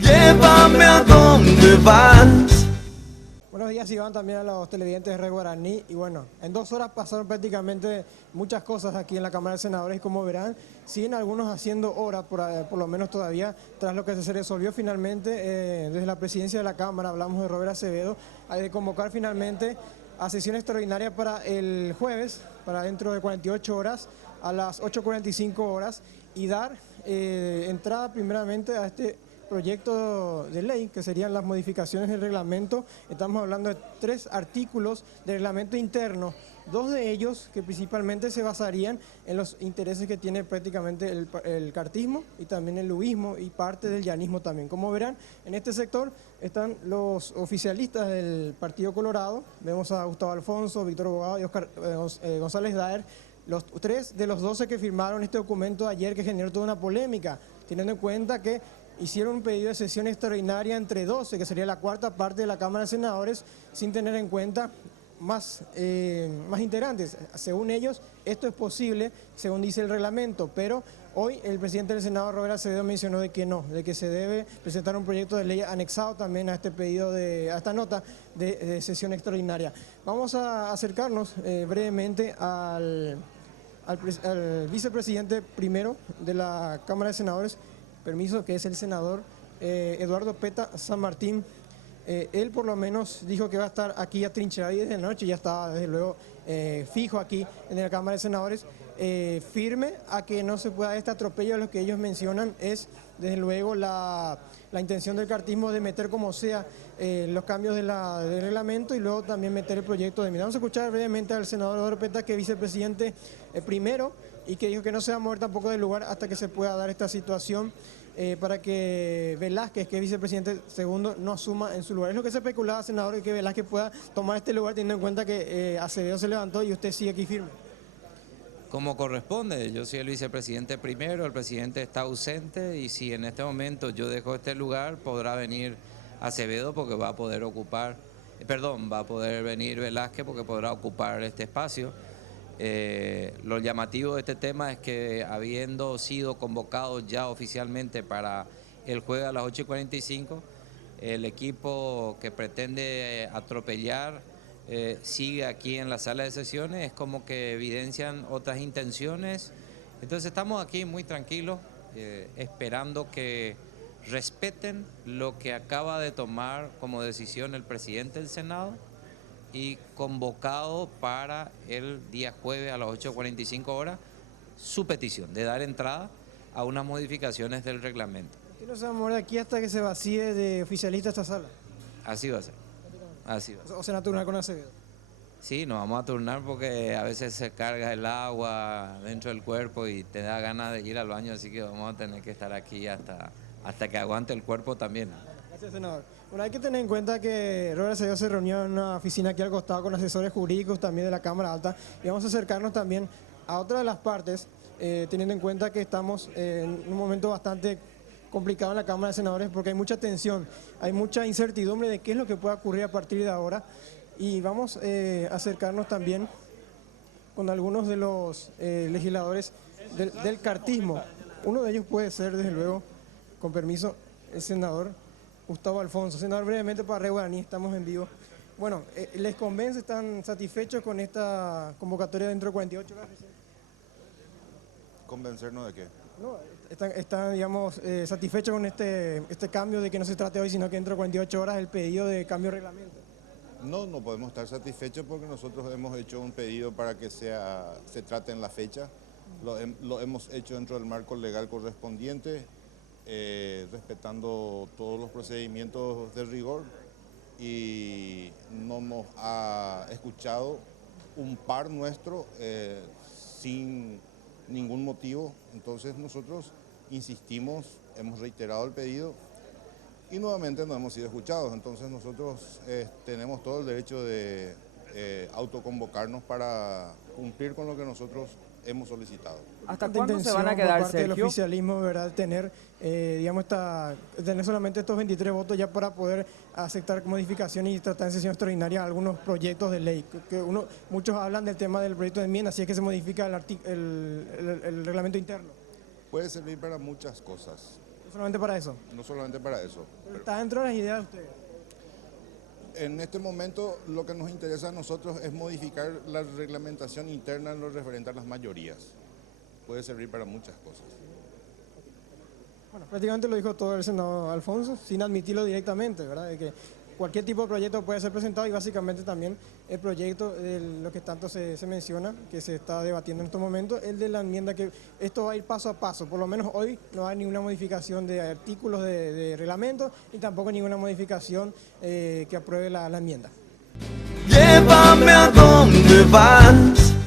llévame a donde vas. Buenos días, Iván, también a los televidentes de Red Guaraní. Y bueno, en 2 horas pasaron prácticamente muchas cosas aquí en la Cámara de Senadores y como verán, siguen algunos haciendo hora, por lo menos todavía, tras lo que se resolvió finalmente desde la presidencia de la Cámara, hablamos de Robert Acevedo, de convocar finalmente a sesión extraordinaria para el jueves, para dentro de 48 horas, a las 8:45 horas, y dar entrada primeramente a este proyecto de ley, que serían las modificaciones del reglamento. Estamos hablando de 3 artículos del reglamento interno, 2 de ellos que principalmente se basarían en los intereses que tiene prácticamente el cartismo y también el luismo y parte del llanismo también. Como verán, en este sector están los oficialistas del Partido Colorado, vemos a Gustavo Alfonso, Víctor Bogado y Oscar González Daer, los 3 de los 12 que firmaron este documento ayer, que generó toda una polémica, teniendo en cuenta que hicieron un pedido de sesión extraordinaria entre 12, que sería la 4ª parte de la Cámara de Senadores, sin tener en cuenta más integrantes. Según ellos, esto es posible, según dice el reglamento, pero hoy el presidente del Senado, Robert Acevedo, mencionó de que no, de que se debe presentar un proyecto de ley anexado también a este pedido, a esta nota de sesión extraordinaria. Vamos a acercarnos brevemente al vicepresidente primero de la Cámara de Senadores, permiso, que es el senador Eduardo Petta San Martín. Él por lo menos dijo que va a estar aquí atrincherado y desde anoche ya está desde luego fijo aquí en la Cámara de Senadores, firme a que no se pueda este atropello. Lo que ellos mencionan es desde luego la intención del cartismo de meter como sea los cambios del reglamento y luego también meter el proyecto de medida. Vamos a escuchar brevemente al senador Eduardo Petta, que es vicepresidente primero, y que dijo que no se va a mover tampoco del lugar hasta que se pueda dar esta situación para que Velázquez, que es vicepresidente segundo, no asuma en su lugar. Es lo que se especulaba, senador, que Velázquez pueda tomar este lugar, teniendo en cuenta que Acevedo se levantó y usted sigue aquí firme. Como corresponde, yo soy el vicepresidente primero, el presidente está ausente y si en este momento yo dejo este lugar, podrá venir Acevedo porque va a poder va a poder venir Velázquez porque podrá ocupar este espacio. Lo llamativo de este tema es que habiendo sido convocado ya oficialmente para el jueves a las 8:45, el equipo que pretende atropellar sigue aquí en la sala de sesiones, es como que evidencian otras intenciones. Entonces estamos aquí muy tranquilos, esperando que respeten lo que acaba de tomar como decisión el presidente del Senado y convocado para el día jueves a las 8:45 horas su petición de dar entrada a unas modificaciones del reglamento. ¿Usted no se va a mover aquí hasta que se vacíe de oficialista esta sala? Así va a ser. Así va a ser. ¿O se va a turnar con Acevedo? Sí, nos vamos a turnar porque a veces se carga el agua dentro del cuerpo y te da ganas de ir al baño, así que vamos a tener que estar aquí hasta que aguante el cuerpo también. Gracias, senador. Bueno, hay que tener en cuenta que Robert Acevedo se reunió en una oficina aquí al costado con asesores jurídicos también de la Cámara Alta, y vamos a acercarnos también a otra de las partes, teniendo en cuenta que estamos en un momento bastante complicado en la Cámara de Senadores porque hay mucha tensión, hay mucha incertidumbre de qué es lo que pueda ocurrir a partir de ahora, y vamos a acercarnos también con algunos de los legisladores del cartismo. Uno de ellos puede ser, desde luego, con permiso, el senador Gustavo Alfonso. Senador, brevemente para Red Guaraní, estamos en vivo. Bueno, ¿les convence, están satisfechos con esta convocatoria dentro de 48 horas? ¿Convencernos de qué? No, están digamos, satisfechos con este cambio de que no se trate hoy, sino que dentro de 48 horas el pedido de cambio de reglamento. No podemos estar satisfechos porque nosotros hemos hecho un pedido para que se trate en la fecha. Lo hemos hecho dentro del marco legal correspondiente, respetando todos los procedimientos de rigor, y no nos ha escuchado un par nuestro sin ningún motivo. Entonces nosotros insistimos, hemos reiterado el pedido y nuevamente no hemos sido escuchados. Entonces nosotros tenemos todo el derecho de autoconvocarnos para cumplir con lo que nosotros hemos solicitado. ¿Hasta cuándo se van a quedar, por parte del Sergio? oficialismo, ¿verdad? Tener, tener solamente estos 23 votos ya para poder aceptar modificaciones y tratar en sesión extraordinaria algunos proyectos de ley. Muchos hablan del tema del proyecto de enmienda, si es que se modifica el reglamento interno. Puede servir para muchas cosas. Solamente para eso. no solamente para eso. Pero está dentro de las ideas de ustedes. En este momento lo que nos interesa a nosotros es modificar la reglamentación interna en lo referente a las mayorías. Puede servir para muchas cosas. Bueno, prácticamente lo dijo todo el senador Alfonso, sin admitirlo directamente, ¿verdad? De que cualquier tipo de proyecto puede ser presentado y básicamente también el proyecto, lo que tanto se menciona, que se está debatiendo en estos momentos, el de la enmienda, que esto va a ir paso a paso. Por lo menos hoy no hay ninguna modificación de artículos de reglamento y tampoco ninguna modificación que apruebe la enmienda. Llévame a donde vas.